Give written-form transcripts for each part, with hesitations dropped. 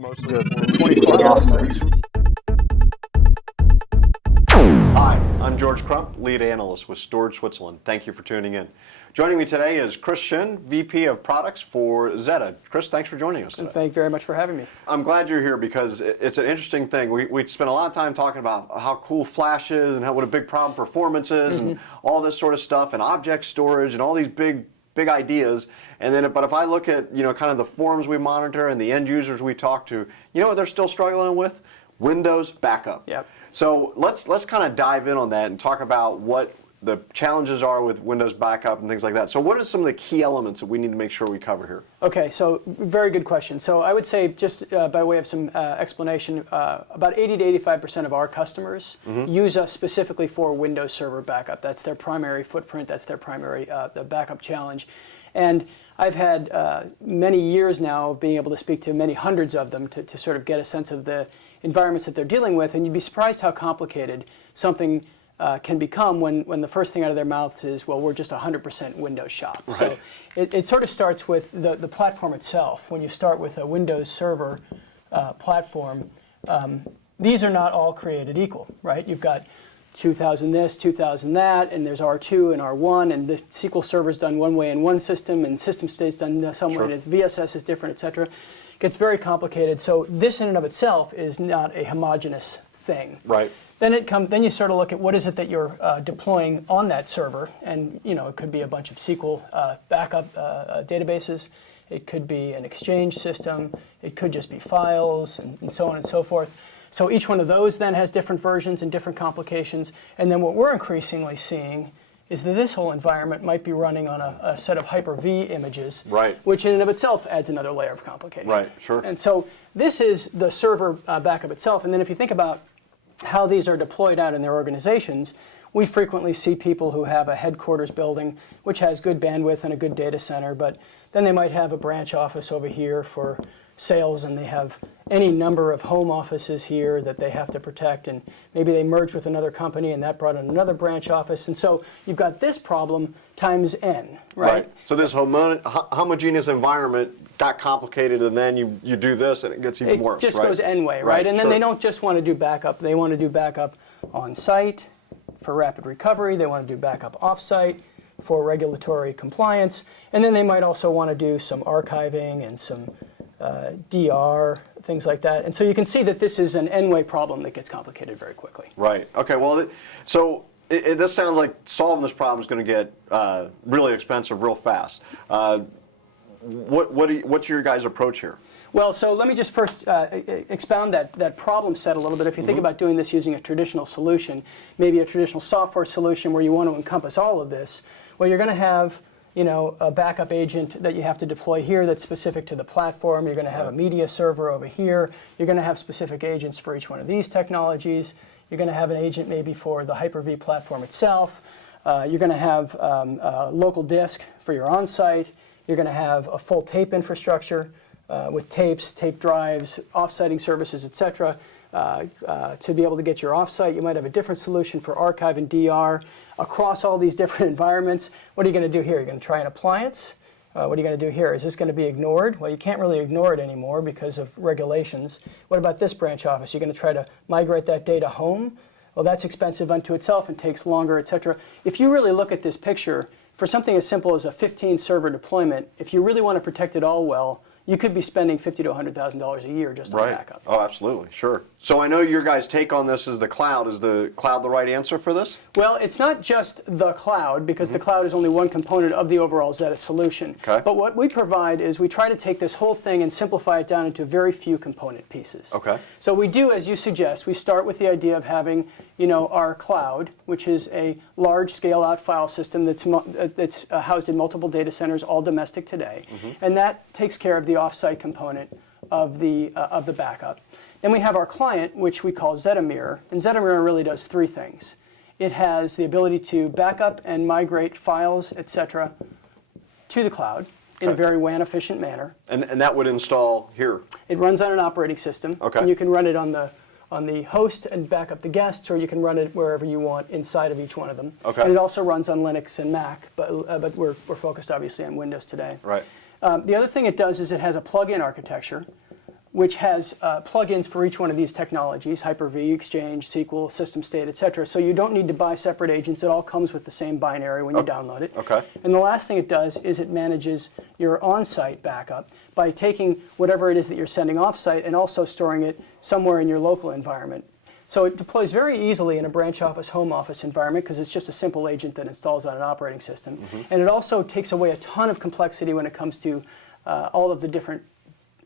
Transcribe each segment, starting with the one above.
mostly the 24 offsites. Hi, I'm George Crump, lead analyst with Storage Switzerland. Thank you for tuning in. Joining me today is Schin, VP of Products for Zetta. Chris, thanks for joining us today. Thank you very much for having me. I'm glad you're here because it's an interesting thing. We spent a lot of time talking about how cool Flash is and what a big problem performance is and all this sort of stuff and object storage and all these big ideas. And then, but if I look at kind of the forums we monitor and the end users we talk to, you know what they're still struggling with? Windows backup. Yep. So let's kind of dive in on that and talk about what the challenges are with Windows backup and things like that. So what are some of the key elements that we need to make sure we cover here? Okay, so very good question. So I would say, just by way of some explanation, about 80 to 85% of our customers use us specifically for Windows Server backup. That's their primary footprint. That's their primary the backup challenge. And I've had many years now of being able to speak to many hundreds of them to sort of get a sense of the environments that they're dealing with. And you'd be surprised how complicated something can become when the first thing out of their mouths is, well, we're just 100% Windows shop. Right. So it sort of starts with the platform itself. When you start with a Windows Server platform, these are not all created equal, right? You've got 2000 this, 2000 that, and there's R2 and R1, and the SQL Server is done one way in one system, and system state's done some way, and VSS is different, etc. It gets very complicated. So this in and of itself is not a homogeneous thing. Right. Then you sort of look at what is it that you're deploying on that server, and it could be a bunch of SQL backup databases. It could be an Exchange system. It could just be files, and so on and so forth. So each one of those then has different versions and different complications. And then what we're increasingly seeing is that this whole environment might be running on a set of Hyper-V images, right, which in and of itself adds another layer of complication. Right, sure. And so this is the server backup itself. And then if you think about how these are deployed out in their organizations, we frequently see people who have a headquarters building which has good bandwidth and a good data center, but then they might have a branch office over here for sales, and they have any number of home offices here that they have to protect, and maybe they merged with another company and that brought in another branch office, and so you've got this problem times n, right? So this homogeneous environment got complicated, and then you do this and it gets even worse. It just right? goes n way, right? And then they don't just want to do backup, they want to do backup on site for rapid recovery, they want to do backup off site for regulatory compliance, and then they might also want to do some archiving and some DR, things like that. And so you can see that this is an n-way problem that gets complicated very quickly. Right. Okay. Well, so this sounds like solving this problem is going to get really expensive real fast. What's your guys' approach here? Well, so let me just first expound that problem set a little bit. If you think about doing this using a traditional solution, maybe a traditional software solution where you want to encompass all of this, well, you're going to have a backup agent that you have to deploy here that's specific to the platform. You're going to have a media server over here. You're going to have specific agents for each one of these technologies. You're going to have an agent maybe for the Hyper-V platform itself. You're going to have a local disk for your on-site. You're going to have a full tape infrastructure with tapes, tape drives, off-siting services, etc. To be able to get your off-site, you might have a different solution for archive and DR across all these different environments. What are you going to do here? You're going to try an appliance? What are you going to do here? Is this going to be ignored? Well, you can't really ignore it anymore because of regulations. What about this branch office? You're going to try to migrate that data home? Well, that's expensive unto itself and takes longer, etc. If you really look at this picture, for something as simple as a 15-server deployment, if you really want to protect it all well, you could be spending $50,000 to $100,000 a year just on backup. Oh, absolutely, sure. So I know your guys' take on this is the cloud. Is the cloud the right answer for this? Well, it's not just the cloud, because the cloud is only one component of the overall Zetta solution. Okay. But what we provide is we try to take this whole thing and simplify it down into very few component pieces. Okay. So we do, as you suggest, we start with the idea of having, our cloud, which is a large scale-out file system that's housed in multiple data centers, all domestic today, and that takes care of the off-site component of the backup. Then we have our client, which we call Zetta Mirror, and Zetta Mirror really does three things. It has the ability to back up and migrate files, etc., to the cloud in a very WAN-efficient manner. And that would install here? It runs on an operating system, and you can run it on the host and back up the guests, or you can run it wherever you want inside of each one of them. And it also runs on Linux and Mac, but we're focused obviously on Windows today. Right. The other thing it does is it has a plug-in architecture which has plugins for each one of these technologies, Hyper-V, Exchange, SQL, System State, etc. So you don't need to buy separate agents. It all comes with the same binary when you download it. Okay. And the last thing it does is it manages your on-site backup by taking whatever it is that you're sending off-site and also storing it somewhere in your local environment. So it deploys very easily in a branch office, home office environment because it's just a simple agent that installs on an operating system. And it also takes away a ton of complexity when it comes to all of the different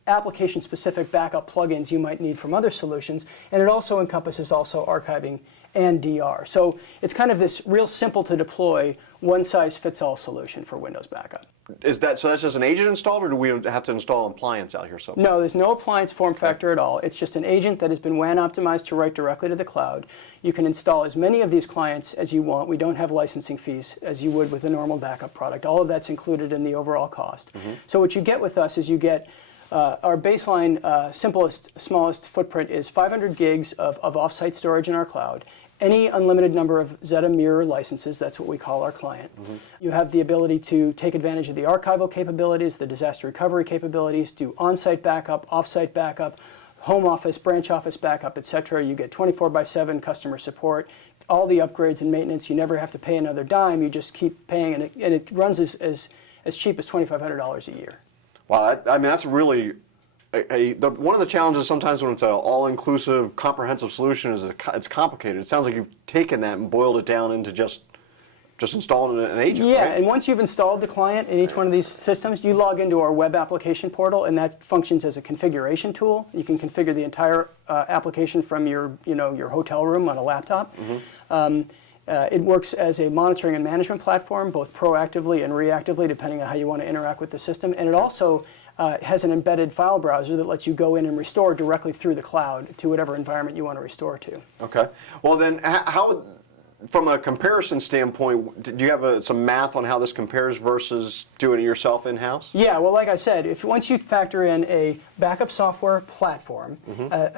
application-specific backup plugins you might need from other solutions, and it also encompasses also archiving and DR. So it's kind of this real simple to deploy, one-size-fits-all solution for Windows backup. So that's just an agent installed, or do we have to install an appliance out here somewhere? No, there's no appliance form factor at all. It's just an agent that has been WAN optimized to write directly to the cloud. You can install as many of these clients as you want. We don't have licensing fees as you would with a normal backup product. All of that's included in the overall cost. So what you get with us is you get our baseline, simplest, smallest footprint is 500 gigs of offsite storage in our cloud. Any unlimited number of Zetta mirror licenses, that's what we call our client. You have the ability to take advantage of the archival capabilities, the disaster recovery capabilities, do on-site backup, off-site backup, home office, branch office backup, etc. You get 24/7 customer support, all the upgrades and maintenance. You never have to pay another dime. You just keep paying, and it runs as cheap as $2,500 a year. Wow, I mean, that's really one of the challenges sometimes when it's an all-inclusive, comprehensive solution is it's complicated. It sounds like you've taken that and boiled it down into just installing an agent. Yeah, right? and once you've installed the client in each one of these systems, you log into our web application portal, and that functions as a configuration tool. You can configure the entire application from your hotel room on a laptop. It works as a monitoring and management platform, both proactively and reactively, depending on how you want to interact with the system. And it also has an embedded file browser that lets you go in and restore directly through the cloud to whatever environment you want to restore to. Okay. Well, then, how, from a comparison standpoint, do you have some math on how this compares versus doing it yourself in-house? Yeah, well, like I said, once you factor in a backup software platform,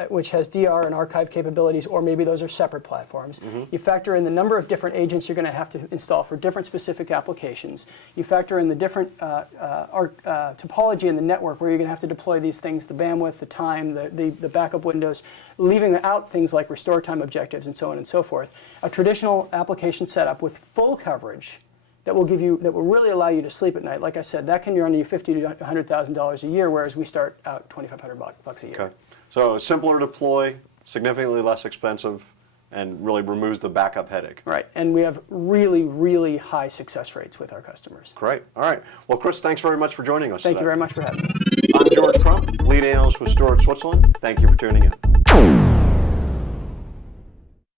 which has DR and archive capabilities, or maybe those are separate platforms, you factor in the number of different agents you're going to have to install for different specific applications, you factor in the different topology in the network where you're going to have to deploy these things, the bandwidth, the time, the backup windows, leaving out things like restore time objectives and so on and so forth. A traditional application setup with full coverage that will really allow you to sleep at night. Like I said, that can run you $50,000 to $100,000 a year, whereas we start out $2,500 a year. Okay. So simpler to deploy, significantly less expensive, and really removes the backup headache. Right, and we have really, really high success rates with our customers. Great. All right. Well, Chris, thanks very much for joining us Thank today. you very much for having me. I'm George Crump, lead analyst with Storage Switzerland. Thank you for tuning in.